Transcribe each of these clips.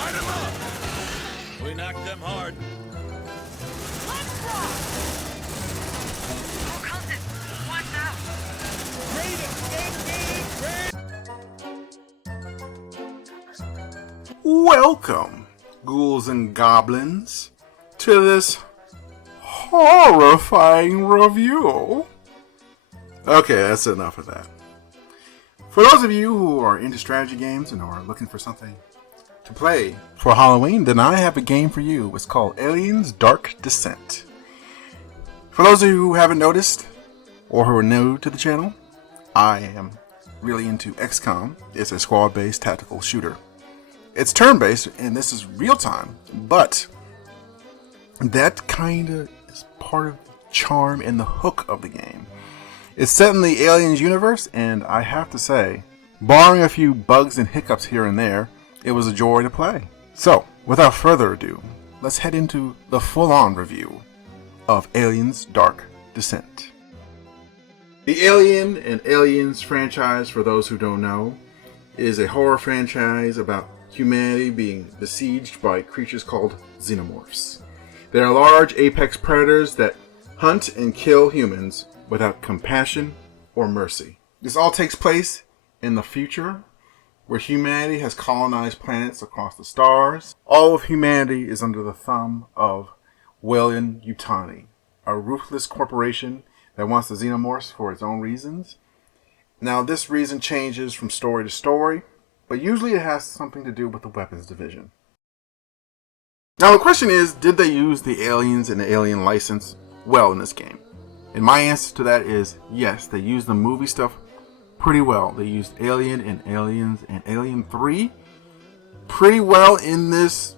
Light 'em up! We knocked them hard. More cultists! Watch out! Welcome, ghouls and goblins, to this horrifying review. Okay, that's enough of that. For those of you who are into strategy games and are looking for something to play for Halloween, then I have a game for you. It's called Aliens Dark Descent. For those of you who haven't noticed, or who are new to the channel, I am really into XCOM. It's a squad-based tactical shooter. It's turn-based, and this is real-time, but that kind of is part of the charm and the hook of the game. It's set in the Aliens universe, and I have to say, barring a few bugs and hiccups here and there, it was a joy to play. So, without further ado, let's head into the full-on review of Aliens Dark Descent. The Alien and Aliens franchise, for those who don't know, is a horror franchise about humanity being besieged by creatures called xenomorphs. They are large apex predators that hunt and kill humans without compassion or mercy. This all takes place in the future, where humanity has colonized planets across the stars. All of humanity is under the thumb of Weyland-Yutani, a ruthless corporation that wants the xenomorphs for its own reasons. Now, this reason changes from story to story, but usually it has something to do with the weapons division. Now, the question is, did they use the Aliens and the Alien license well in this game? And my answer to that is yes, they used the movie stuff pretty well. They used Alien and Aliens and Alien 3 pretty well in this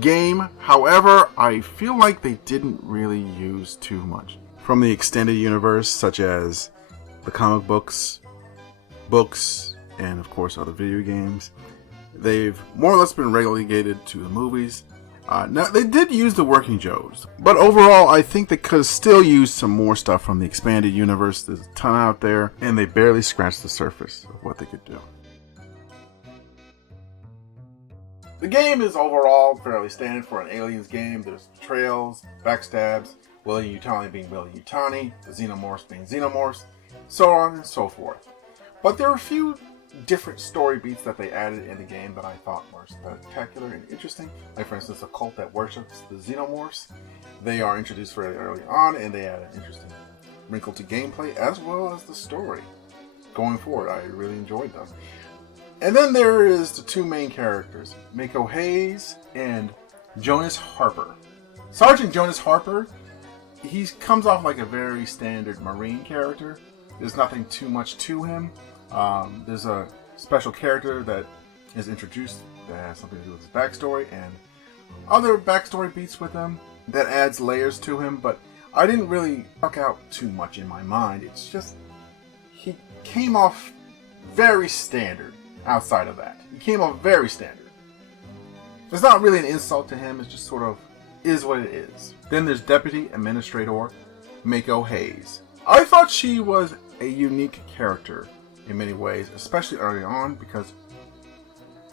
game. However, I feel like they didn't really use too much from the extended universe, such as the comic books, and of course other video games. They've more or less been relegated to the movies. Now, they did use the Working Joes, but overall I think they could have still used some more stuff from the expanded universe. There's a ton out there, and they barely scratched the surface of what they could do. The game is overall fairly standard for an Aliens game. There's betrayals, backstabs, Weyland-Yutani being Weyland-Yutani, the xenomorphs being xenomorphs, so on and so forth. But there are a few different story beats that they added in the game that I thought were spectacular and interesting. Like, for instance, a cult that worships the xenomorphs. They are introduced very early on, and they add an interesting wrinkle to gameplay as well as the story. Going forward, I really enjoyed them. And then there is the two main characters, Mako Hayes and Jonas Harper. Sergeant Jonas Harper, he comes off like a very standard Marine character. There's nothing too much to him. There's a special character that is introduced that has something to do with his backstory and other backstory beats with him that adds layers to him, but I didn't really fuck out too much in my mind. It's just, he came off very standard outside of that. He came off very standard. It's not really an insult to him, it's just sort of is what it is. Then there's Deputy Administrator Mako Hayes. I thought she was a unique character in many ways, especially early on, because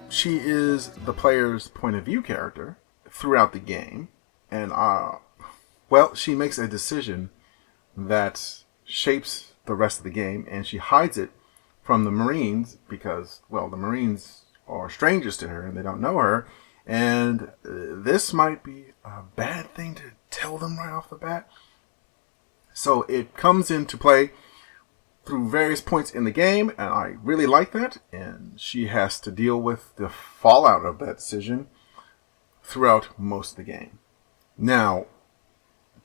she is the player's point of view character throughout the game, and well, she makes a decision that shapes the rest of the game, and she hides it from the Marines because, well, the Marines are strangers to her and they don't know her, and this might be a bad thing to tell them right off the bat. So it comes into play through various points in the game, and I really like that, and she has to deal with the fallout of that decision throughout most of the game. Now,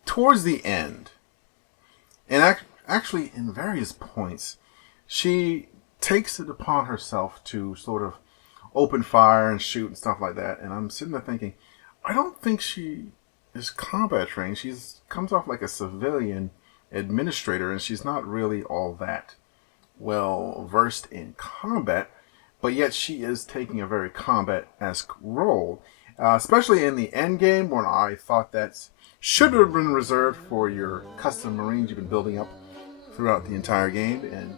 towards the end, and actually in various points, she takes it upon herself to sort of open fire and shoot and stuff like that, and I'm sitting there thinking, I don't think she is combat trained. She comes off like a civilian administrator, and she's not really all that well versed in combat, but yet she is taking a very combat-esque role, especially in the end game, when I thought that should have been reserved for your custom Marines you've been building up throughout the entire game. And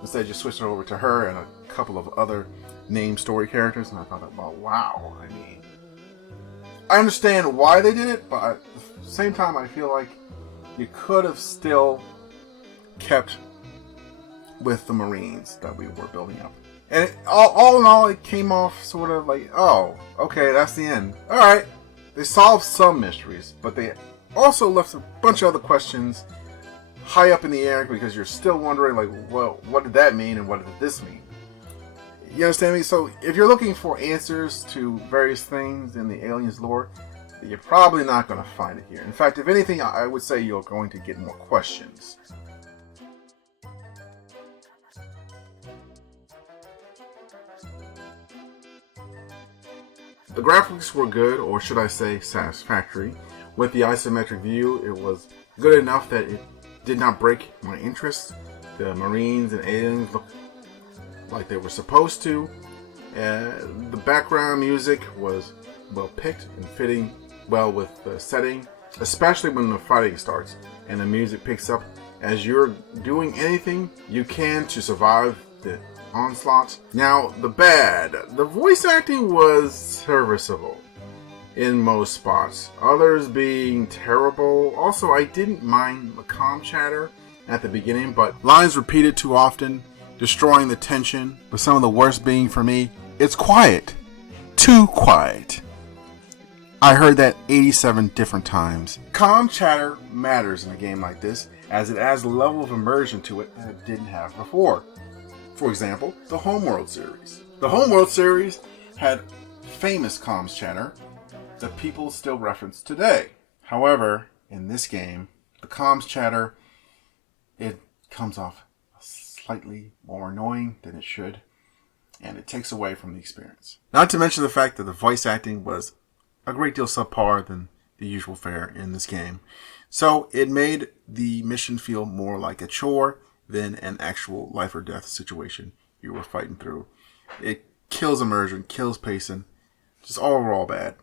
Instead, just switched it over to her and a couple of other named story characters, and I thought, well, wow. I mean, I understand why they did it, but at the same time, I feel like you could have still kept with the Marines that we were building up. And all in all, it came off sort of like, oh, okay, that's the end. All right. They solved some mysteries, but they also left a bunch of other questions high up in the air because you're still wondering, like, well, what did that mean and what did this mean? You understand me? So if you're looking for answers to various things in the Aliens lore, you're probably not going to find it here. In fact, if anything, I would say you're going to get more questions. The graphics were good, or should I say satisfactory. With the isometric view, it was good enough that it did not break my interest. The Marines and aliens looked like they were supposed to. The background music was well picked and fitting well with the setting, especially when the fighting starts and the music picks up as you're doing anything you can to survive the onslaught. Now, the voice acting was serviceable in most spots, others being terrible. Also, I didn't mind the comm chatter at the beginning, but lines repeated too often, destroying the tension. But some of the worst being for me, it's quiet. Too quiet. I heard that 87 different times. Comm chatter matters in a game like this, as it adds a level of immersion to it that it didn't have before. For example, the Homeworld series. The Homeworld series had famous comms chatter that people still reference today. However, in this game, the comms chatter, it comes off slightly more annoying than it should, and it takes away from the experience. Not to mention the fact that the voice acting was a great deal subpar than the usual fare in this game. So it made the mission feel more like a chore than an actual life or death situation you were fighting through. It kills immersion, kills pacing, just overall bad.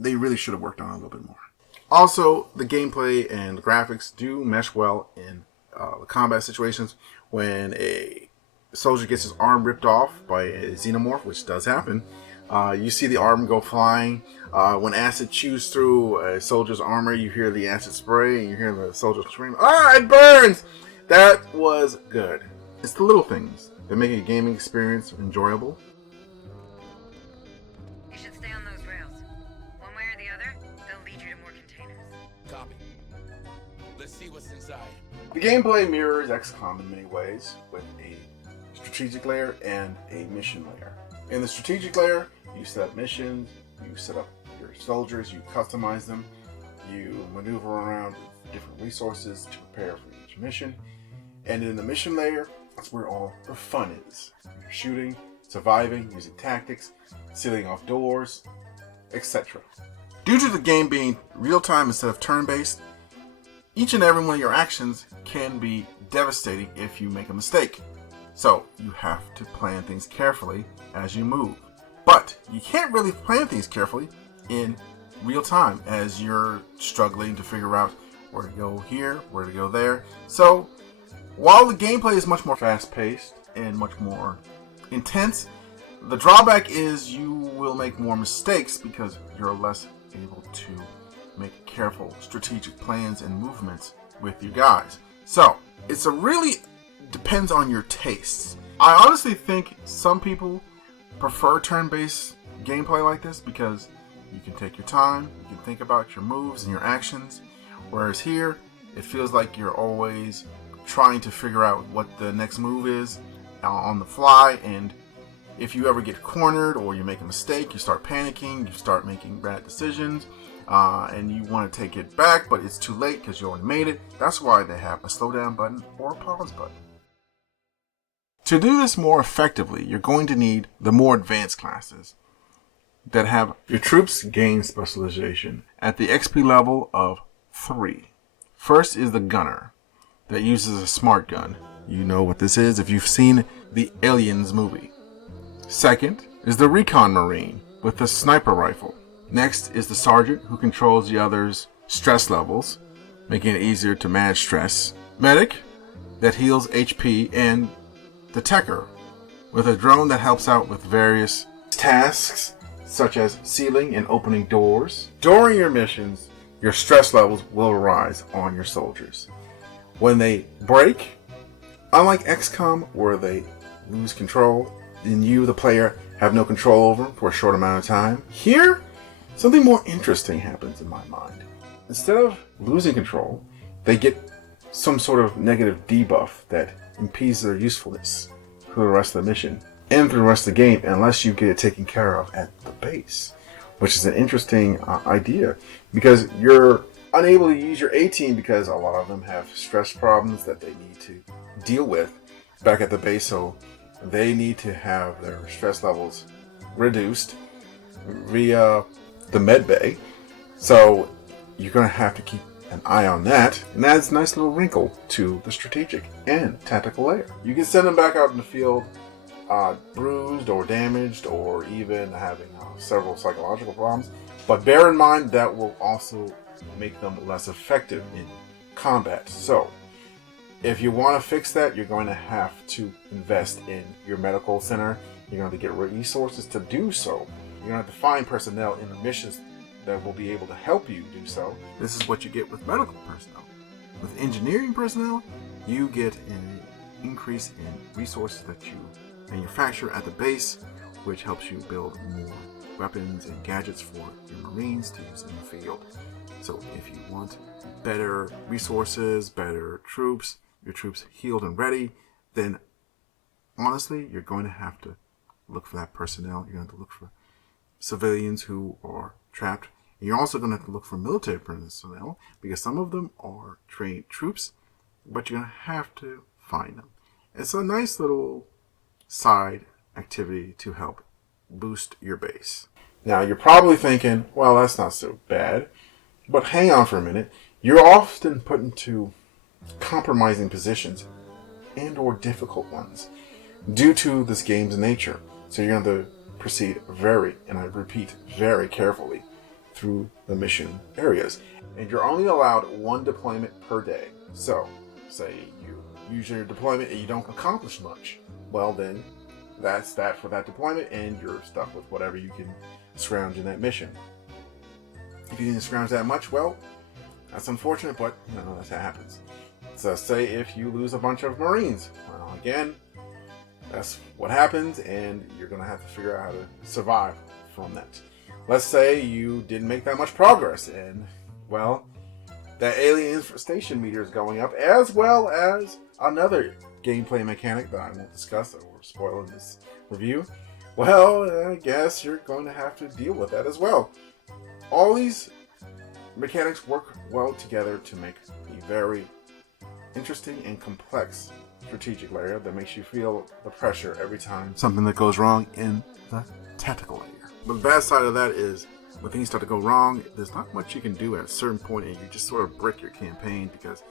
They really should have worked on it a little bit more. Also, the gameplay and the graphics do mesh well in the combat situations. When a soldier gets his arm ripped off by a xenomorph, which does happen, you see the arm go flying. When acid chews through a soldier's armor, you hear the acid spray and you hear the soldier scream, "Ah, it burns!" That was good. It's the little things that make a gaming experience enjoyable. You should stay on those rails. One way or the other, they'll lead you to more containers. Copy. Let's see what's inside. The gameplay mirrors XCOM in many ways, with a strategic layer and a mission layer. In the strategic layer, you set up missions, you set up your soldiers, you customize them, you maneuver around with different resources to prepare for each mission. And in the mission layer, that's where all the fun is. You're shooting, surviving, using tactics, sealing off doors, etc. Due to the game being real-time instead of turn-based, each and every one of your actions can be devastating if you make a mistake. So you have to plan things carefully as you move. But you can't really plan things carefully in real time as you're struggling to figure out where to go here, where to go there. So while the gameplay is much more fast-paced and much more intense, the drawback is you will make more mistakes because you're less able to make careful strategic plans and movements with you guys. So it's a really depends on your tastes. I honestly think some people prefer turn-based gameplay like this because you can take your time, you can think about your moves and your actions, whereas here it feels like you're always trying to figure out what the next move is on the fly, and if you ever get cornered or you make a mistake, you start panicking, you start making bad decisions, and you want to take it back, but it's too late because you already made it. That's why they have a slow down button or a pause button. To do this more effectively, you're going to need the more advanced classes that have your troops gain specialization at the XP level of 3. First is the gunner that uses a smart gun. You know what this is if you've seen the Aliens movie. Second is the recon marine with the sniper rifle. Next is the sergeant who controls the others' stress levels, making it easier to manage stress. Medic that heals HP and the Techer, with a drone that helps out with various tasks such as sealing and opening doors. During your missions, your stress levels will rise on your soldiers. When they break, unlike XCOM where they lose control and you, the player, have no control over them for a short amount of time, here, something more interesting happens in my mind. Instead of losing control, they get some sort of negative debuff that impedes their usefulness for the rest of the mission and for the rest of the game unless you get it taken care of at the base, which is an interesting idea because you're unable to use your A-team because a lot of them have stress problems that they need to deal with back at the base, so they need to have their stress levels reduced via the med bay. So you're going to have to keep an eye on that, and that adds a nice little wrinkle to the strategic and tactical layer. You can send them back out in the field bruised or damaged or even having several psychological problems, but bear in mind that will also make them less effective in combat. So if you want to fix that, you're going to have to invest in your medical center. You're going to get resources to do so. You're going to have to find personnel in the missions that will be able to help you do so. This is what you get with medical personnel. With engineering personnel, you get an increase in resources that you manufacture at the base, which helps you build more weapons and gadgets for your Marines to use in the field. So if you want better resources, better troops, your troops healed and ready, then honestly, you're going to have to look for that personnel. You're going to have to look for civilians who are trapped. And you're also going to have to look for military personnel because some of them are trained troops, but you're going to have to find them. It's a nice little side activity to help boost your base. Now, you're probably thinking, well, that's not so bad. But hang on for a minute. You're often put into compromising positions and or difficult ones due to this game's nature. So you're going to proceed very, and I repeat, very carefully through the mission areas. And you're only allowed one deployment per day. So, say you use your deployment and you don't accomplish much. Well then, that's that for that deployment and you're stuck with whatever you can scrounge in that mission. If you didn't scrounge that much, well, that's unfortunate, but that's how it happens. So say if you lose a bunch of Marines, well again, that's what happens and you're going to have to figure out how to survive from that. Let's say you didn't make that much progress and, well, that alien infestation meter is going up, as well as another gameplay mechanic that I won't discuss or spoil in this review. Well, I guess you're going to have to deal with that as well. All these mechanics work well together to make a very interesting and complex strategic layer that makes you feel the pressure every time something that goes wrong in the tactical layer. But the bad side of that is when things start to go wrong, there's not much you can do at a certain point and you just sort of brick your campaign because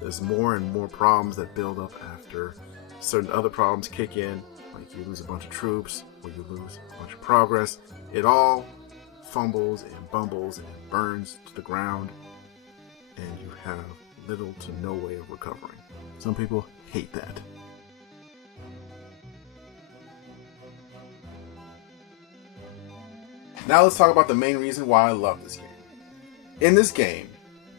there's more and more problems that build up after certain other problems kick in, like you lose a bunch of troops or you lose a bunch of progress. It all fumbles and bumbles and burns to the ground and you have little to no way of recovering. Some people hate that. Now let's talk about the main reason why I love this game. In this game,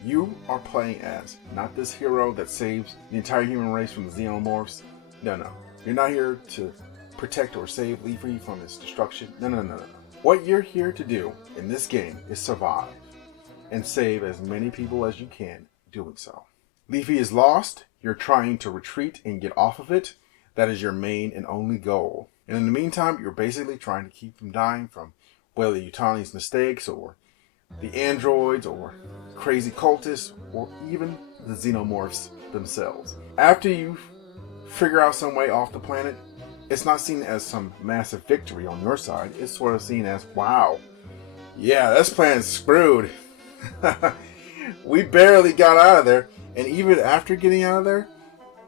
you are playing as not this hero that saves the entire human race from the xenomorphs. No. You're not here to protect or save Leafy from its destruction. No. What you're here to do in this game is survive and save as many people as you can doing so. Leafy is lost. You're trying to retreat and get off of it. That is your main and only goal. And in the meantime, you're basically trying to keep from dying from Weyland-Yutani's mistakes or the androids or crazy cultists or even the xenomorphs themselves. After you figure out some way off the planet, it's not seen as some massive victory on your side. It's sort of seen as, wow, yeah, this planet's screwed. We barely got out of there. And even after getting out of there,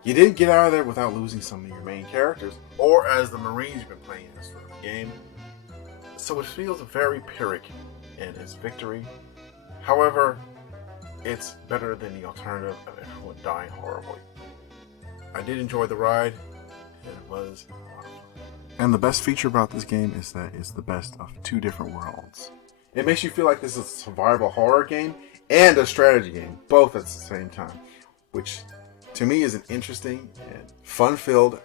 you didn't get out of there without losing some of your main characters, or as the Marines you've been playing as for the game. So it feels very Pyrrhic in its victory. However, it's better than the alternative of everyone dying horribly. I did enjoy the ride. it was a lot of fun. And the best feature about this game is that it's the best of two different worlds. It makes you feel like this is a survival horror game and a strategy game, both at the same time, which to me is an interesting and fun-filled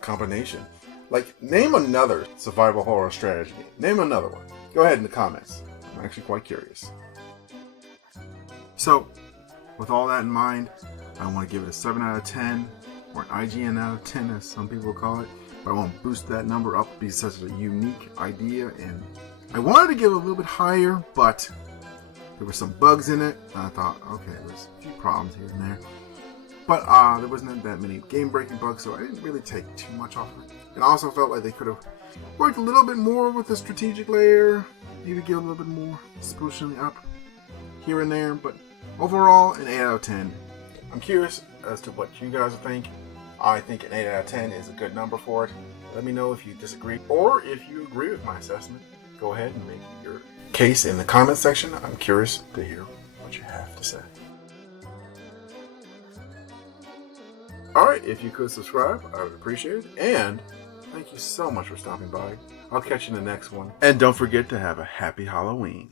combination. Like, name another survival horror strategy game. Name another one. Go ahead in the comments. I'm actually quite curious. So, with all that in mind, I want to give it a 7 out of 10, or an IGN out of 10 as some people call it. But I want to boost that number up because it's such a unique idea, and I wanted to give it a little bit higher, but there were some bugs in it, and I thought, okay, there's a few problems here and there. But there wasn't that many game-breaking bugs, so I didn't really take too much off of it. And I also felt like they could have worked a little bit more with the strategic layer, maybe give a little bit more sprucing up here and there, but overall, an 8 out of 10. I'm curious as to what you guys think. I think an 8 out of 10 is a good number for it. Let me know if you disagree, or if you agree with my assessment. Go ahead and make your case in the comment section. I'm curious to hear what you have to say. Alright, if you could subscribe, I would appreciate it. And thank you so much for stopping by. I'll catch you in the next one. And don't forget to have a happy Halloween.